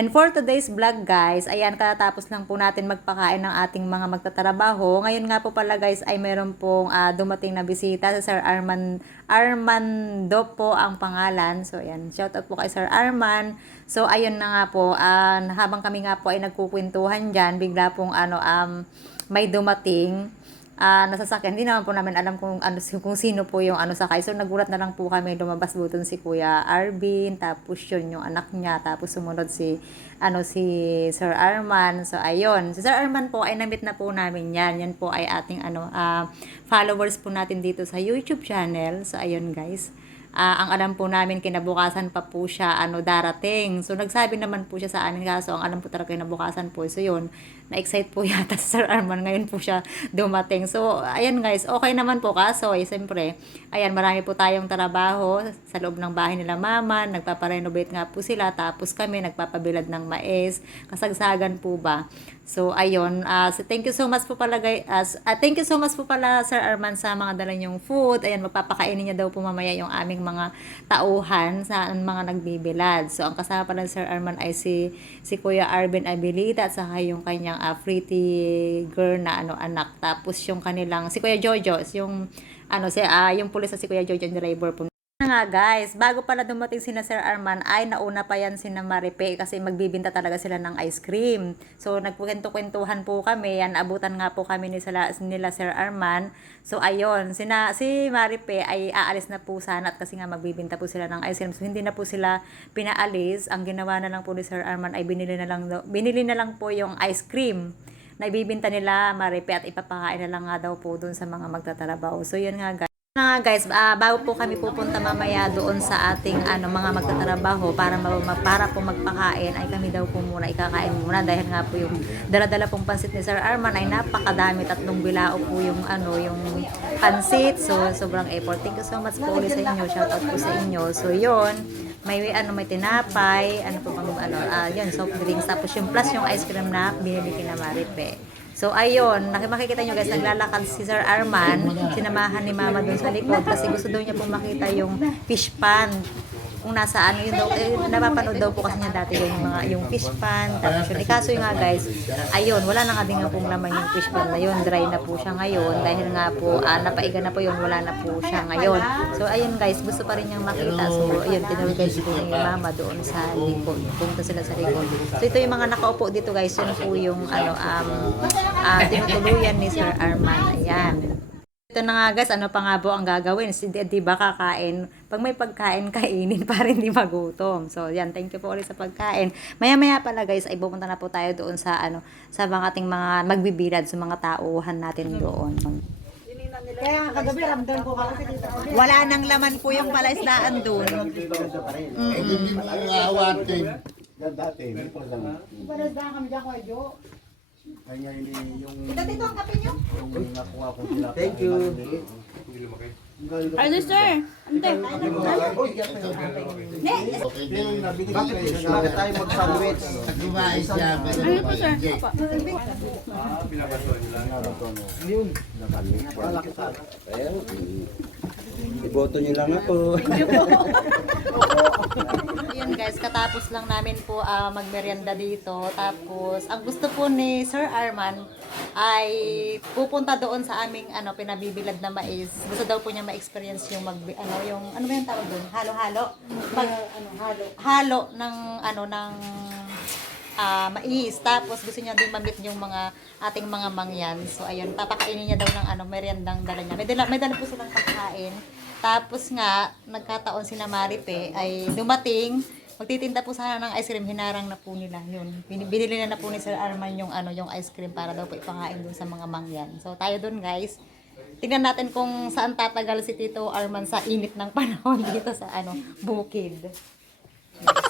And for today's vlog guys, ayan katatapos lang po natin magpakain ng ating mga magtatrabaho. Ngayon nga po pala guys ay meron pong ah, dumating na bisita sa Sir Arman Armando po ang pangalan. So ayan, shout out po kay Sir Arman. So ayun na nga po, ah, habang kami nga po ay nagkukwentuhan diyan, bigla pong ano um may dumating ah nasasakyan. Hindi naman po namin alam kung ano kung sino po yung ano sakay. So nagulat na lang po kami lumabas buton si Kuya Arvin, tapos yun yung anak niya, tapos sumunod si ano si Sir Arman. So ayun, si Sir Arman po ay namit na po namin yan. Yan po ay ating ano ah, followers po natin dito sa YouTube channel. So ayun guys. Ah, ang alam po namin kinabukasan pa po siya ano darating. So nagsabi naman po siya sa amin kaso ang alam po talaga kinabukasan po. So yun, na-excite po yata si Sir Arman ngayon po siya dumating. So ayan guys, okay naman po kaso eh siyempre, ayan marami po tayong trabaho sa loob ng bahay nila mama, nagpaparenovate nga po sila tapos kami nagpapabilad ng mais, kasagsagan po ba. So ayun, ah, so thank you so much po pala guys. ah, thank you so much po pala Sir Arman sa mga dala niyong food. Ayan, magpapakainin niya daw po mamaya yung aming mga tauhan sa mga nagbibilad. So ang kasama pala Sir Arman ay si si Kuya Arvin Abilita at saka yung kanyang ah, pretty girl na ano anak. Tapos yung kanilang si Kuya Jojo, yung ano si ah, yung pulis na si Kuya Jojo yung driver po nga guys, bago pala dumating sina Sir Arman ay nauna pa yan sina Maripe kasi magbibinta talaga sila ng ice cream. So nagkwento-kwentuhan po kami, yan abutan nga po kami ni sila, nila Sir Arman. So ayun, sina, si Maripe ay aalis na po sana at kasi nga magbibinta po sila ng ice cream. So hindi na po sila pinaalis. Ang ginawa na lang po ni Sir Arman ay binili na lang, binili na lang po yung ice cream na ibibinta nila Maripe at ipapakain na lang nga daw po dun sa mga magtatrabaho. So yun nga guys. Na guys, ah, bago po kami pupunta mamaya doon sa ating ano mga magtatrabaho para para po magpakain ay kami daw po muna ikakain muna dahil nga po yung dala-dala pong pansit ni Sir Arman ay napakadami tatlong bilao po yung ano yung pansit. So sobrang effort. Thank you so much po ulit sa inyo. Shout out po sa inyo. So yon may ano may tinapay, ano po bang ano, ah yun, soft drinks tapos yung plus yung ice cream na binili kina Maripe. So ayun, makikita nyo guys, naglalakad si Sir Arman, sinamahan ni Mama dun sa likod kasi gusto daw niya po makita yung fish pond. Kung nasa ano yun daw, eh, napapanood daw po kasi niya dati yung mga yung fish pond. Tapos yun, eh, kaso yung nga guys, ayun, wala na din nga pong naman yung fish pond na yun, dry na po siya ngayon dahil nga po, ah, napaiga na po yun, wala na po siya ngayon. So ayun guys, gusto pa rin niyang makita. So ayun, tinurguys po ni Mama doon sa likod. Pumunta sila sa likod. So ito yung mga nakaupo dito guys, yun po yung ano, um, ah tinutuluyan ni Sir Arman. Ayan. Ito na nga guys, ano pa nga po ang gagawin? Si, di, ba kakain? Pag may pagkain, kainin para hindi magutom. So, yan. Thank you po ulit sa pagkain. Maya-maya pala guys, ay pupunta na po tayo doon sa ano sa mga ating mga magbibilad sa mga tauhan natin doon. Kaya nga kagabi, ramdam ko kasi dito. Wala nang laman po yung palaisdaan doon. Eh, hindi mo awatin. Dati. Paresdahan kami dyan, Kuya Jo. Kanya hindi yung... Ito dito ang kape nyo. Yung nakuha ko sila. Thank you. Ano sir? Ante. Bakit, bakit tayo mag-sandwich? Ano po sir? Apa. Iboto nyo lang ako. Ayun guys, katapos lang namin po ah, magmerienda dito. Tapos, ang gusto po ni Sir Arman ay pupunta doon sa aming ano pinabibilad na mais. Gusto daw po niya ma-experience yung mag ano yung ano ba yung tawag doon? Halo-halo. Mag ano halo. Halo ng ano ng ah, mais. Tapos gusto niya din mamit yung mga ating mga mangyan. So ayun, papakainin niya daw ng ano meriendang dala niya. May dala, may dala po silang pagkain. Tapos nga, nagkataon si na Maripe ay dumating. Magtitinda po sana ng ice cream, hinarang na po nila yun. Bin- Binili na na po ni Sir Arman yung ano yung ice cream para daw po ipakain dun sa mga mangyan. So tayo dun guys. Tingnan natin kung saan tatagal si Tito Arman sa init ng panahon dito sa ano bukid.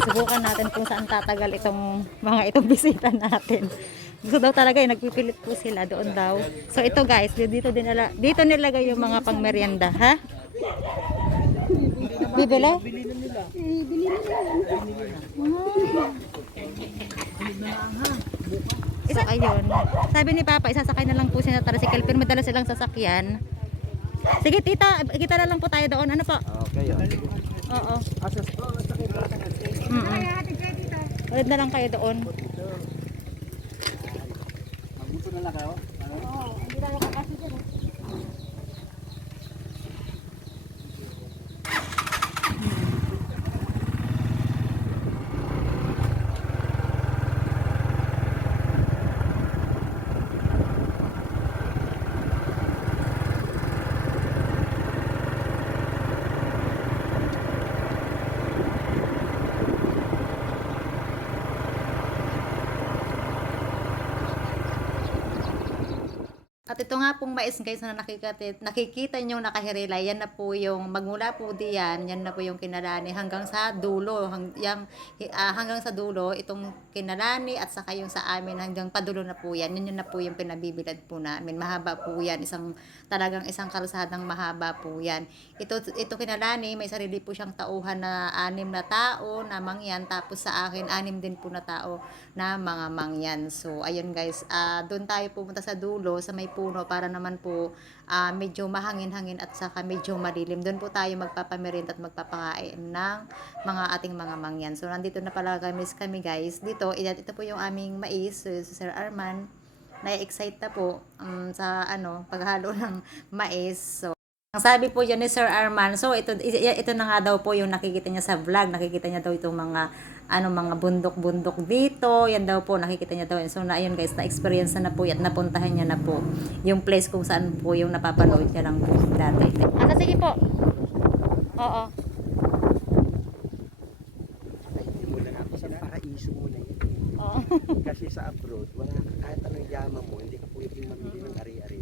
Subukan natin kung saan tatagal itong mga itong bisita natin. Gusto daw talaga eh, nagpipilit po sila doon daw. So ito guys, dito din nila, dito nilagay yung mga pangmeryenda, ha? Bibili? So ayun. Sabi ni Papa, isasakay na lang po siya sa tricycle pero may dala silang sasakyan. Sige tita, kita na lang po tayo doon. Ano po? Okay. Oo. Mm-mm. Red na lang kayo doon. Magbuto na lang kayo. At ito nga pong mais guys na nakikita, nakikita nyo nakahirila, yan na po yung magmula po diyan, yan na po yung kinalani hanggang sa dulo, hang, yang, ah, hanggang sa dulo, itong kinalani at saka yung sa amin hanggang padulo na po yan, yan, yun na po yung pinabibilad po namin, mahaba po yan, isang, talagang isang kalsadang mahaba po yan. Ito, ito kinalani, may sarili po siyang tauhan na anim na tao na mangyan, tapos sa akin, anim din po na tao na mga mangyan. So, ayun guys, ah doon tayo pumunta sa dulo, sa may puno, para naman po ah, medyo mahangin-hangin at saka medyo madilim. Doon po tayo magpapamerind at magpapakain ng mga ating mga mangyan. So, nandito na pala kami, kami guys. Dito, ito, po yung aming mais, so, si Sir Arman. Na-excite na po um, sa ano, paghalo ng mais. So, ang sabi po yan ni Sir Arman, so ito, ito na nga daw po yung nakikita niya sa vlog, nakikita niya daw itong mga ano mga bundok-bundok dito, yan daw po nakikita niya daw. So na ayun guys, na-experience na, na po at napuntahan niya na po yung place kung saan po yung napapanood niya lang po dati. Ano sige po? Oo. Hindi mo lang ako sa paraiso mo na yun. Oo. Kasi sa abroad, wala ka kahit anong yaman mo, hindi ka pwedeng mamili ng ari-ari.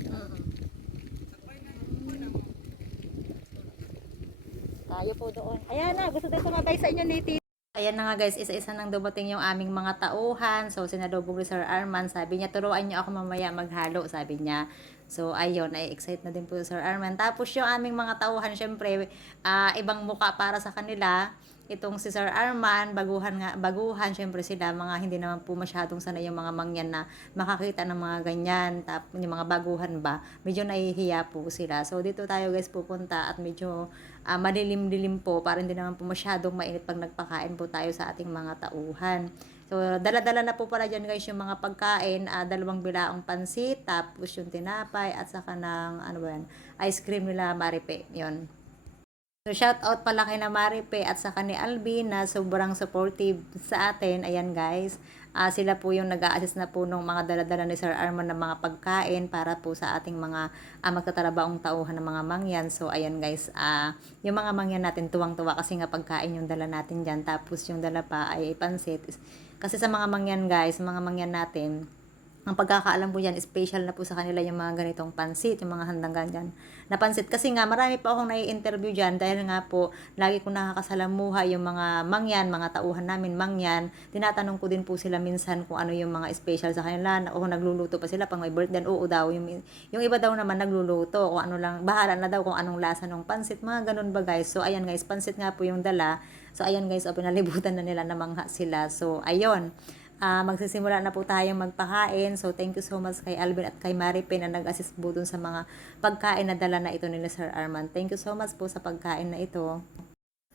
Tayo po doon. Ayan na, gusto tayo sumabay sa inyo ni. Ayan na nga guys, isa-isa nang dumating yung aming mga tauhan. So, sinadobog ni Sir Arman. Sabi niya, turuan niyo ako mamaya maghalo, sabi niya. So, ayun, ay excite na din po si Sir Arman. Tapos yung aming mga tauhan, syempre, ah, ibang muka para sa kanila. Itong si Sir Arman, baguhan nga, baguhan, syempre sila, mga hindi naman po masyadong sanay yung mga mangyan na makakita ng mga ganyan. Tapos yung mga baguhan ba, medyo nahihiya po sila. So, dito tayo guys pupunta at medyo ah, madilim-dilim po para hindi naman po masyadong mainit pag nagpakain po tayo sa ating mga tauhan. So, dala-dala na po pala dyan guys yung mga pagkain, ah, dalawang bilaong pansit, tapos yung tinapay, at saka ng, ano ba yan, ice cream nila Maripe, yon So, shout out pala kay na Maripe at saka ni Alvin na sobrang supportive sa atin. Ayan guys, Ah, sila po yung nag-a-assist na po ng mga daladala ni Sir Arman ng mga pagkain para po sa ating mga uh, magtatrabaong tauhan ng mga mangyan. So, ayan guys, ah yung mga mangyan natin tuwang-tuwa kasi nga pagkain yung dala natin dyan. Tapos yung dala pa ay pansit. Kasi sa mga mangyan guys, mga mangyan natin, ang pagkakaalam ko dyan, special na po sa kanila yung mga ganitong pansit, yung mga handang ganyan na pansit. Kasi nga, marami pa akong nai-interview dyan dahil nga po, lagi ko nakakasalamuha yung mga mangyan, mga tauhan namin, mangyan. Tinatanong ko din po sila minsan kung ano yung mga special sa kanila. O nagluluto pa sila pang may birthday. Oo daw. Yung, yung iba daw naman nagluluto. Kung ano lang, bahala na daw kung anong lasa ng pansit. Mga ganun ba guys? So, ayan guys, pansit nga po yung dala. So, ayan guys, o pinalibutan na nila na mangha sila. So, ayun. Ah, magsisimula na po tayong magpakain. So, thank you so much kay Alvin at kay Maripe na nag-assist po dun sa mga pagkain na dala na ito nila Sir Arman. Thank you so much po sa pagkain na ito.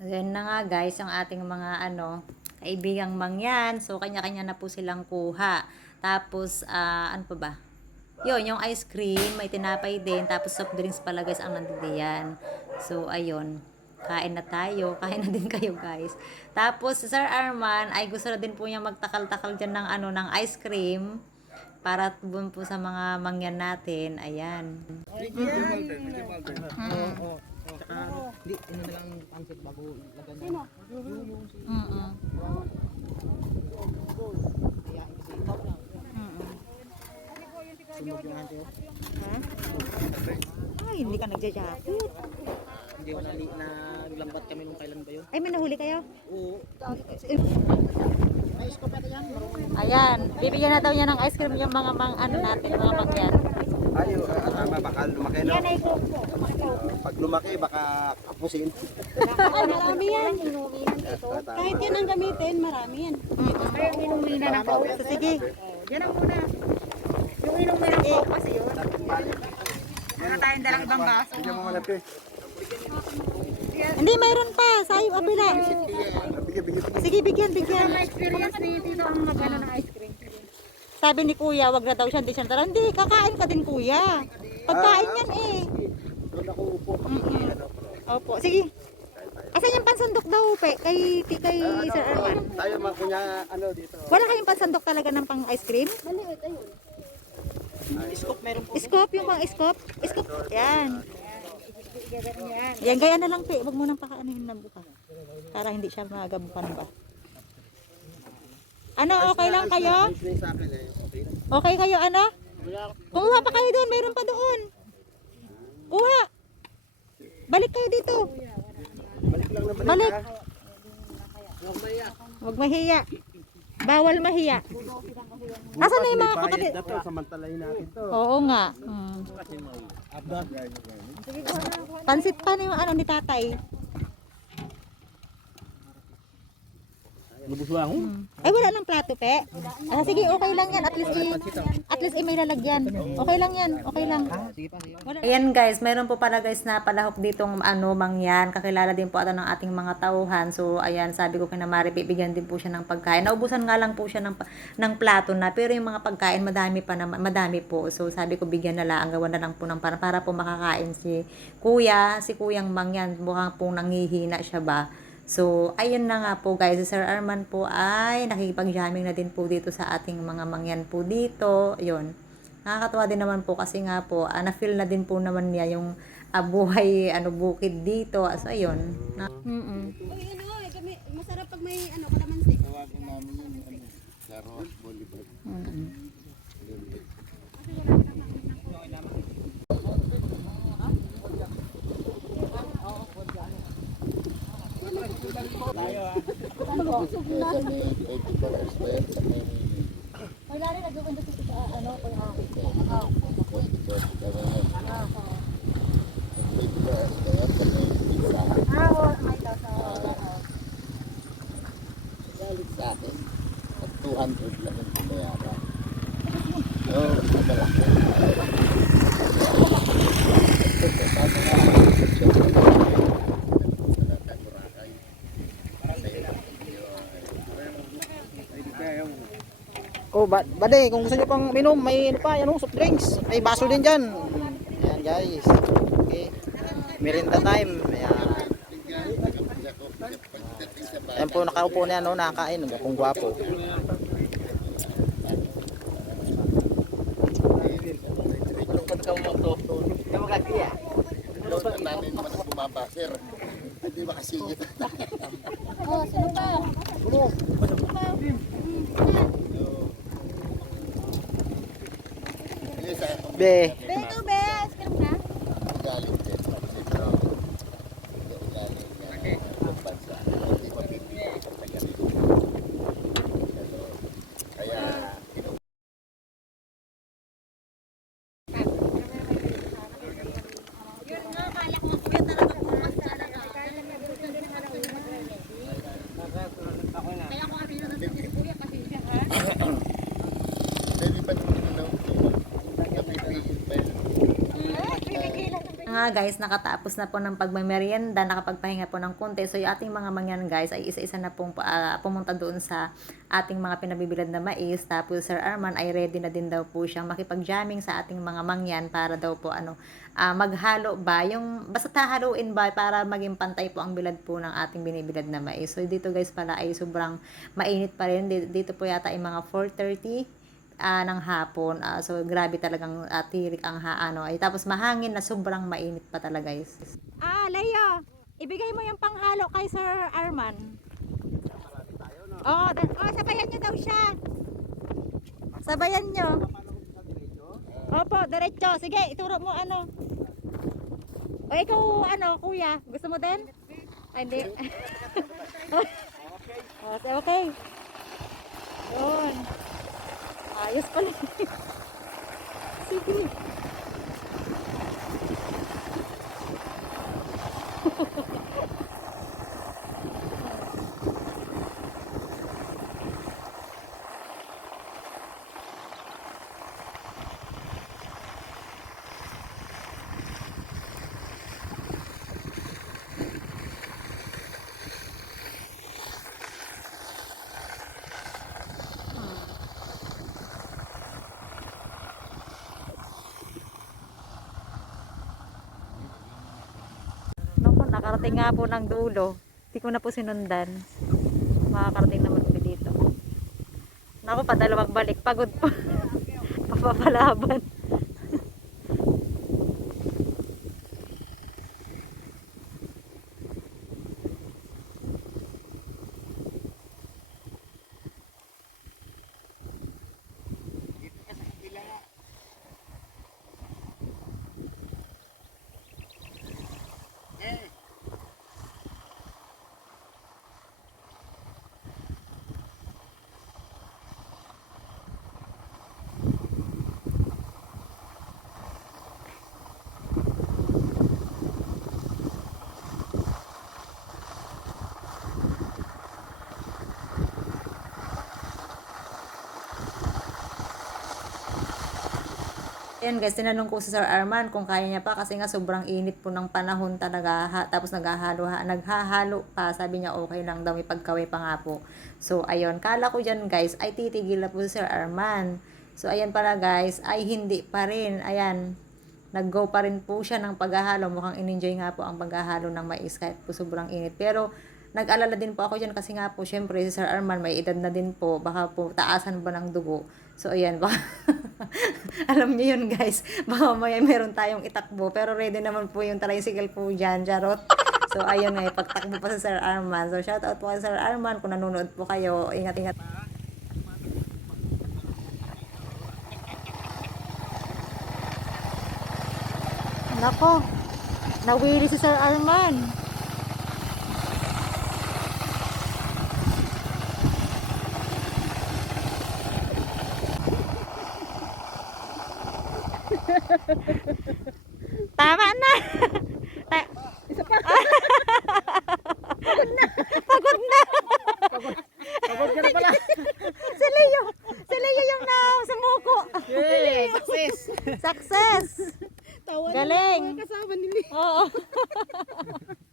Ayan na nga guys, yung ating mga ano, kaibigang mangyan. So, kanya-kanya na po silang kuha. Tapos, ah, ano pa ba? Yun, yung ice cream, may tinapay din. Tapos, soft drinks pala guys ang nandiyan. So, ayun kain na tayo, kain na din kayo guys. Tapos si Sir Arman ay gusto na din po niya magtakal-takal dyan ng ano ng ice cream para dun po sa mga mangyan natin. Ayan. Mm-mm. Ay, hindi ka nagja-jacket. Hindi ko naglambat kami nung kailan ba yun? Ay, may nahuli kayo? Oo. Ayan, bibigyan na daw niya ng ice cream yung mga mang ano natin, mga mangyan. Ah, tama, baka lumaki no? Pag lumaki, baka kapusin. Ay, marami yan. Kahit yan ang gamitin, marami yan. So, sige. Yan ang muna. Yung inom na po kasi yun. Meron tayong dalang ibang baso. Hindi mo malaki. Hindi, mayroon pa. Sa iyo, abila. Sige, bigyan, bigyan. experience ni Tito ang mag-ano ng ice cream. Sabi ni Kuya, wag na daw siya, hindi siya tara. Hindi, kakain ka din Kuya. Pagkain yan eh. Doon ako upo. Mm-mm. Opo, sige. Asan yung pansandok daw, pe? Kay, kay, kay Sir Arman? Tayo mga kunya, ano dito. Wala kayong pansandok talaga ng pang ice cream? Maliit, ayun. Scoop meron po. Scoop, yung pang scoop? Scoop, yan. Yan, gaya na lang, pe. Huwag mo nang pakaanuhin ng buka. Para hindi siya magabukan ba. Ano, okay lang kayo? Eh, okay kayo, ano? Kumuha pa kayo doon, mayroon pa doon. Kuha. Balik kayo dito. Balik lang na balik. Balik. Huwag mahiya. Bawal mahiya. Asan na yung mga na to, samantalahin natin to. Oo nga. Mm. Pansit pa na yung ano ni tatay. Lubos ba ako? Mm. Ay, wala ng plato, pe. Ah, sige, okay lang yan. At least, i, at least i may lalagyan. Okay lang yan. Okay lang. Ayan guys, mayroon po pala guys na palahok ditong ano mangyan. Kakilala din po ata ng ating mga tauhan. So ayan, sabi ko kay na Mari, bibigyan din po siya ng pagkain. Naubusan nga lang po siya ng, ng plato na. Pero yung mga pagkain, madami pa naman, madami po. So sabi ko bigyan na lang, gawa na lang po ng para, para po makakain si kuya, si kuyang mangyan. Mukhang po nangihina siya ba. So, ayun na nga po guys, si Sir Arman po ay nakikipag-jamming na din po dito sa ating mga mangyan po dito. Ayun. Nakakatuwa din naman po kasi nga po, ah, na-feel na din po naman niya yung ah, buhay ano bukid dito. So, ayun. Na, mm Uy, ano, eh, kami, masarap pag may ano, kalamansi. Sa Ross Boulevard. Galit sa akin. At 200 lang yung pinayaran. Oo, malaki. Ba bade, kung gusto niyo pang minom, may ano pa, ano, soft drinks. May baso din diyan. Ayan, guys. Okay. Merinda time. Ayan. Ayan po, nakaupo na yan, no, nakakain. Kung gwapo. Doon ang nanay naman ang bumaba, sir. Hindi ba kasi yun? Oh, sino pa? Hindi sa Be. Be, ito, be, ice cream na. galit din. Pero, hindi ang galit niya ng bansa. Hindi mapipili sa kanya. Kaya, pwede ba naman ano? Napipigil pa yun. Guys, nakatapos na po ng pagmamerienda, nakapagpahinga po ng konti. So yung ating mga mangyan guys ay isa-isa na pong ah, pumunta doon sa ating mga pinabibilad na mais. Tapos Sir Arman ay ready na din daw po siyang makipag-jamming sa ating mga mangyan para daw po ano, ah, maghalo ba, yung basta hahaluin ba para maging pantay po ang bilad po ng ating binibilad na mais. So dito guys pala ay sobrang mainit pa rin. Di- Dito po yata ay mga 4.30 ah, ng hapon. Ah, so grabe talagang ah, tirik ang ha, ano. Ay, tapos mahangin na sobrang mainit pa talaga guys. Ah, Leo, ibigay mo yung panghalo kay Sir Arman. Oh, da- oh, sabayan nyo daw siya. Sabayan nyo. Opo, diretso. Sige, ituro mo ano. O ikaw, ano, kuya, gusto mo din? Ay, hindi. okay. okay. Yun. Ayos pala. Sige. Sige. Nakarating nga po ng dulo. Hindi ko na po sinundan. Makakarating naman kami dito. Naku, padalawang balik. Pagod po. Papapalaban. Ayan guys, tinanong ko si Sir Arman kung kaya niya pa kasi nga sobrang init po ng panahon talaga. Ha, tapos naghahalo, ha, naghahalo pa. Sabi niya okay lang daw, may pagkaway pa nga po. So ayun, kala ko dyan guys, ay titigil na po si Sir Arman. So ayan pala guys, ay hindi pa rin. Ayan, nag-go pa rin po siya ng paghahalo. Mukhang in-enjoy nga po ang paghahalo ng mais kahit po sobrang init. Pero nag-alala din po ako dyan kasi nga po, syempre si Sir Arman may edad na din po. Baka po taasan ba ng dugo. So ayan, baka alam niyo yun guys. Baka may meron tayong itakbo. Pero ready naman po yung tricycle po dyan, Jarot. So ayun nga, pagtakbo pa sa Sir Arman. So shout out po kay Sir Arman kung nanonood po kayo. Ingat-ingat. Nako, nawili si Sir Arman. Tama na. Ta- Pagod na. Pagod ka na pala. Si Leo. Si Leo yung na sumuko. Yay! Success! Success. Tawa na Galing. mga kasama nila. Oo.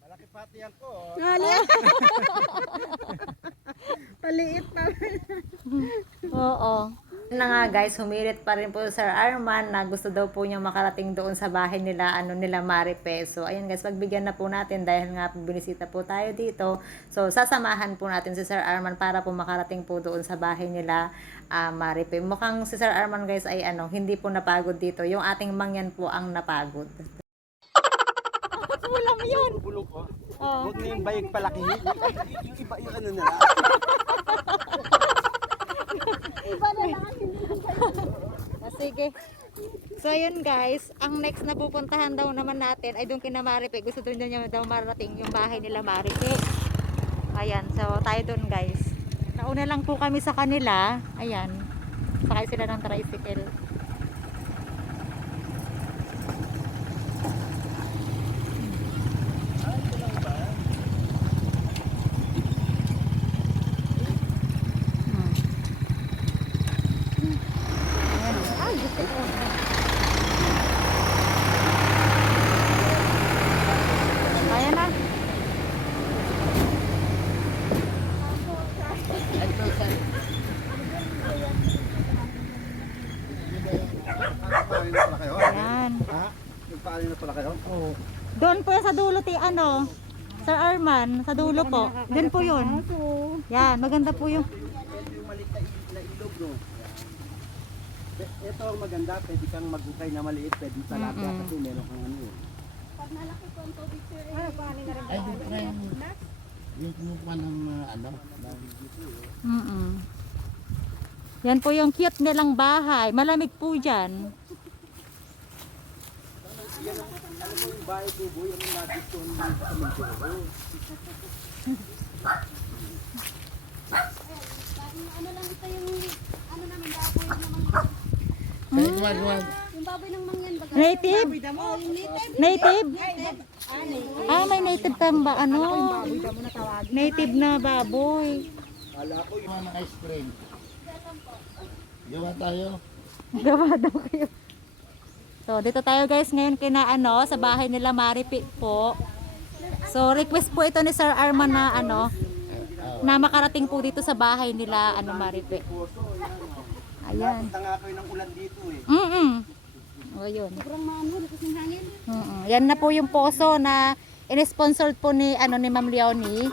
Malaki pati yan ko. Gali. Paliit pa. Oo. Na nga guys, humirit pa rin po Sir Arman na gusto daw po niya makarating doon sa bahay nila, ano nila Maripe. So ayun guys, pagbigyan na po natin dahil nga binisita po tayo dito. So sasamahan po natin si Sir Arman para po makarating po doon sa bahay nila ah, Maripe. Mukhang si Sir Arman guys ay ano, hindi po napagod dito. Yung ating mangyan po ang napagod. Wala mo yun. Bulok ko. Oh. Huwag na yung bayag palaki. Yung, iba, yung ano nila. Ah, sige. So, ayun guys, ang next na pupuntahan daw naman natin ay doon kina Maripe. Gusto doon niya daw marating yung bahay nila Maripe. Ayan, so tayo doon guys. Nauna lang po kami sa kanila. Ayan, sakay sila ng tricycle. Ay, gusto ko. Ayan na. Nagpaalim na pala kayo? Ayan. Ha? Nagpaalim na pala kayo? Oo. Doon po sa dulo ti ano, Sir Arman, sa dulo po. Doon po yun. Yan, maganda po yung Yung maliit na, na ilog, no? Ito ang maganda, pwede kang maghukay na maliit, pwede talaga Mm-mm. kasi meron kang ano eh. Ay, di pa rin. Yung kumukuha ng uh, ano, ng Mm-mm. Yan po yung cute nilang bahay. Malamig po dyan. Alam mo yung bahay kubo, yan yung nagustuhan mo sa Mindoro. Ano lang ito yung, ano namin, baboy naman. Kaya gumagawa, Yung baboy ng mangyan baga. Native? Oh, yung native. Native? Ah, may native kang ba? Ano? Native na baboy. Kala ko gawa ng ice cream. Gawa tayo. Gawa daw kayo. So, dito tayo guys ngayon kina ano, sa bahay nila Maripi po. So, request po ito ni Sir Arman na ano, na makarating po dito sa bahay nila ano Maripi. Ayan. Punta nga kayo ng ulan dito eh. Mm-mm. O, yun. Sobrang maano, lakas ng hangin. Mm-mm. Yan na po yung poso na in-sponsor po ni ano ni Ma'am Leonie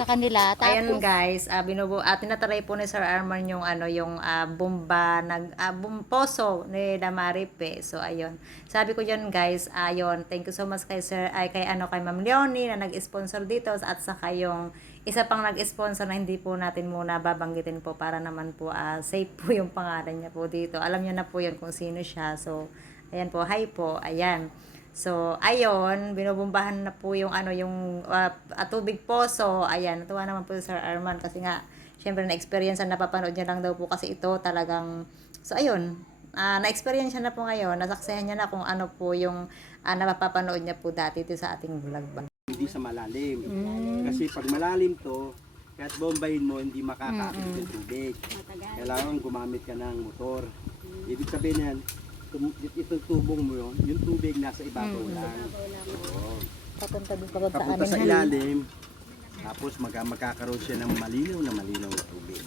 sa kanila. Ayan Tapos guys, uh, binubu at tinatry po ni Sir Arman yung ano yung ah, bomba nag uh, poso ni Damaripe. So ayun. Sabi ko diyan guys, ayun, thank you so much kay Sir ay kay ano kay Ma'am Leonie na nag-sponsor dito at saka yung isa pang nag-sponsor na hindi po natin muna babanggitin po para naman po ah, safe po yung pangalan niya po dito. Alam niyo na po yun kung sino siya. So ayan po, hi po. Ayan. So, ayun, binubumbahan na po yung ano yung uh, uh, tubig poso. Ayan, natuwa naman po si Sir Arman kasi nga syempre na-experience na napapanood niya lang daw po kasi ito talagang So, ayun, ah, na-experience na po ngayon, nasaksihan niya na kung ano po yung uh, napapanood niya po dati ito sa ating vlog ba. Hindi sa malalim. Kasi pag malalim to, kahit bombahin mo, hindi makakakit yung tubig. Kailangan gumamit ka ng motor. Ibig sabihin yan, tum- itong tubong mo yun, yung tubig nasa ibabaw lang. Oo. Papunta din pa sa Papunta sa ilalim, tapos mag magkakaroon siya ng malinaw na malinaw na tubig.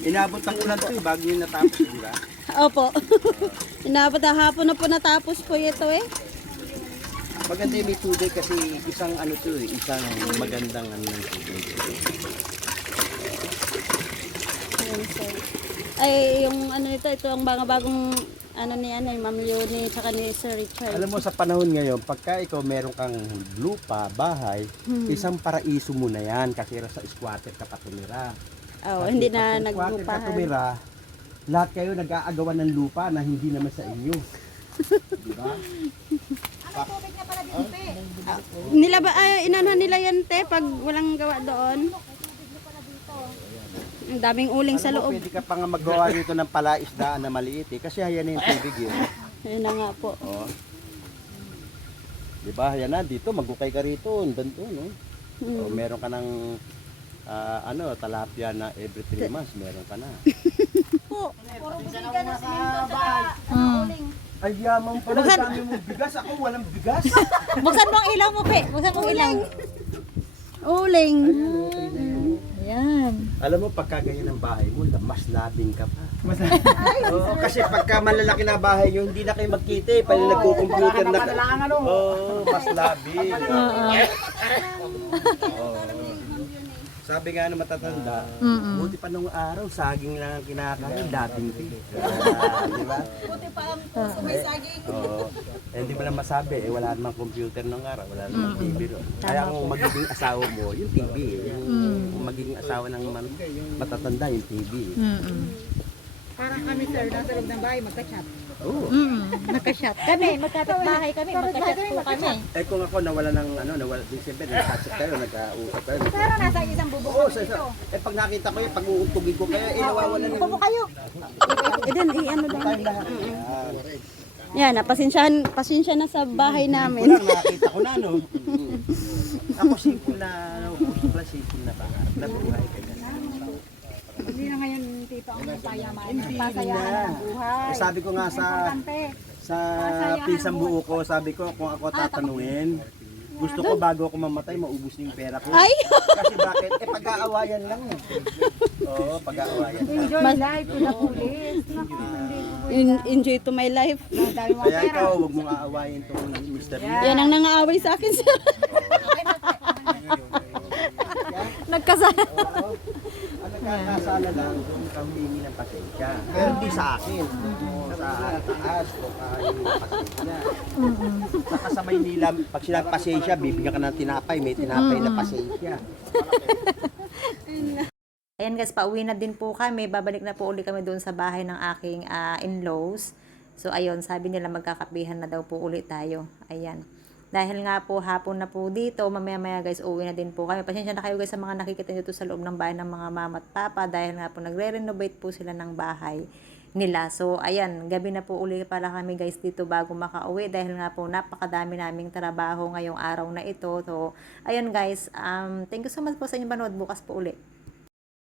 Inabot ang ulan to eh, bago yung natapos, di ba? Opo. Inabot na hapon na po natapos po ito eh. Maganda yung may tubig kasi isang ano to eh, isang magandang ano ng tubig. Ayan, sir. Ay, yung ano nito, ito ang mga bagong ano ni ano, yung Ma'am Leonie, tsaka ni Sir Richard. Alam mo sa panahon ngayon, pagka ikaw meron kang lupa, bahay, isang paraiso mo na yan kasi sa squatter ka pa tumira. oh, Kasi hindi pag na sa squatter ka naglupahan. tumira, lahat kayo nag-aagawan ng lupa na hindi naman sa inyo. Di ba? Nila ba, ay, inano nila yan te, pag walang gawa doon. Ang daming uling sa Alam mo, loob. pwede ka pa nga magawa rito ng palaisdaan na maliit eh, kasi hayan na yung tubig yun. Ayun na nga po. Oh. Di ba? Yan na, dito, magukay ka rito. Doon, no? Hmm. O, meron ka ng, ah, ano, talapia na every 3 months, meron ka na. Ay, yaman pala. Buksan- Dami mong bigas. Ako, walang bigas. Buksan mo ang ilaw mo, pe. Buksan mo ang ilaw. Uling. Ayan. Alam mo, pagka ganyan ang bahay mo, mas labing ka pa. Mas Oo, kasi pagka malalaki na bahay nyo, hindi na kayo magkita eh. Pali nagko-computer na kayo. Oo, mas labing. Oo. Sabi nga ng matatanda, buti pa nung araw, saging lang ang kinakain, dating tea. Ah, di ba? Buti pa ang may saging. Oo. Eh, hindi mo lang masabi, eh, wala namang computer nung araw, wala namang TV ron. Kaya kung magiging asawa mo, yung TV. eh. Yung, Kung magiging asawa ng man- matatanda, yung TV. Parang kami sir, nasa loob ng bahay, magka-chat. Oo. Mm, nakashot. Kami, magkapit-bahay kami, magkashot po kami. Eh kung ako nawala ng ano, nawala din siyempre nagchat tayo, nag-uusap tayo. Pero nasa isang bubong Oo, sa, sa, eh pag nakita ko yun, pag uuntugin ko kaya eh nawawalan yung kayo. Eh, din, i-ano doon. tayong lahat. Yan, napasensyahan, pasensya na sa bahay namin. Wala, nakakita ko na, no? Ako simple na, ano, gusto ko lang simple na pangarap na buhay. Hindi na ngayon tito ang payaman. Hindi Pasayahan na. ang buhay. Eh, sabi ko nga sa Importante. sa pisang buo ko, sabi ko kung ako tatanungin, gusto ko bago ako mamatay, maubos na yung pera ko. Ay! Kasi bakit? Eh, pag-aawayan lang eh. Oo, pag-aawayan lang. Enjoy life to the fullest. Naku, hindi ko. En- Enjoy to my life. Dahil mga Kaya pera. ikaw, huwag mong aawayin tong Mr. Yan ang nangaaway sa akin, sir. Nagkasala. Ang nagkakasala lang, kung kami ng pasensya. Pero hindi sa akin. O sa taas, o kayo pasensya. Saka sa Maynila, pag sila pasensya, bibigyan ka ng tinapay. May tinapay na pasensya. Ayan guys, pauwi na din po kami. Babalik na po uli kami doon sa bahay ng aking ah, in-laws. So ayun, sabi nila magkakapihan na daw po ulit tayo. Ayan. Dahil nga po hapon na po dito, mamaya-maya guys, uwi na din po kami. Pasensya na kayo guys sa mga nakikita nyo sa loob ng bahay ng mga mama at papa dahil nga po nagre-renovate po sila ng bahay nila. So, ayan, gabi na po uli pala kami guys dito bago makauwi dahil nga po napakadami naming trabaho ngayong araw na ito. So, ayun guys, um, thank you so much po sa inyong panood. Bukas po uli.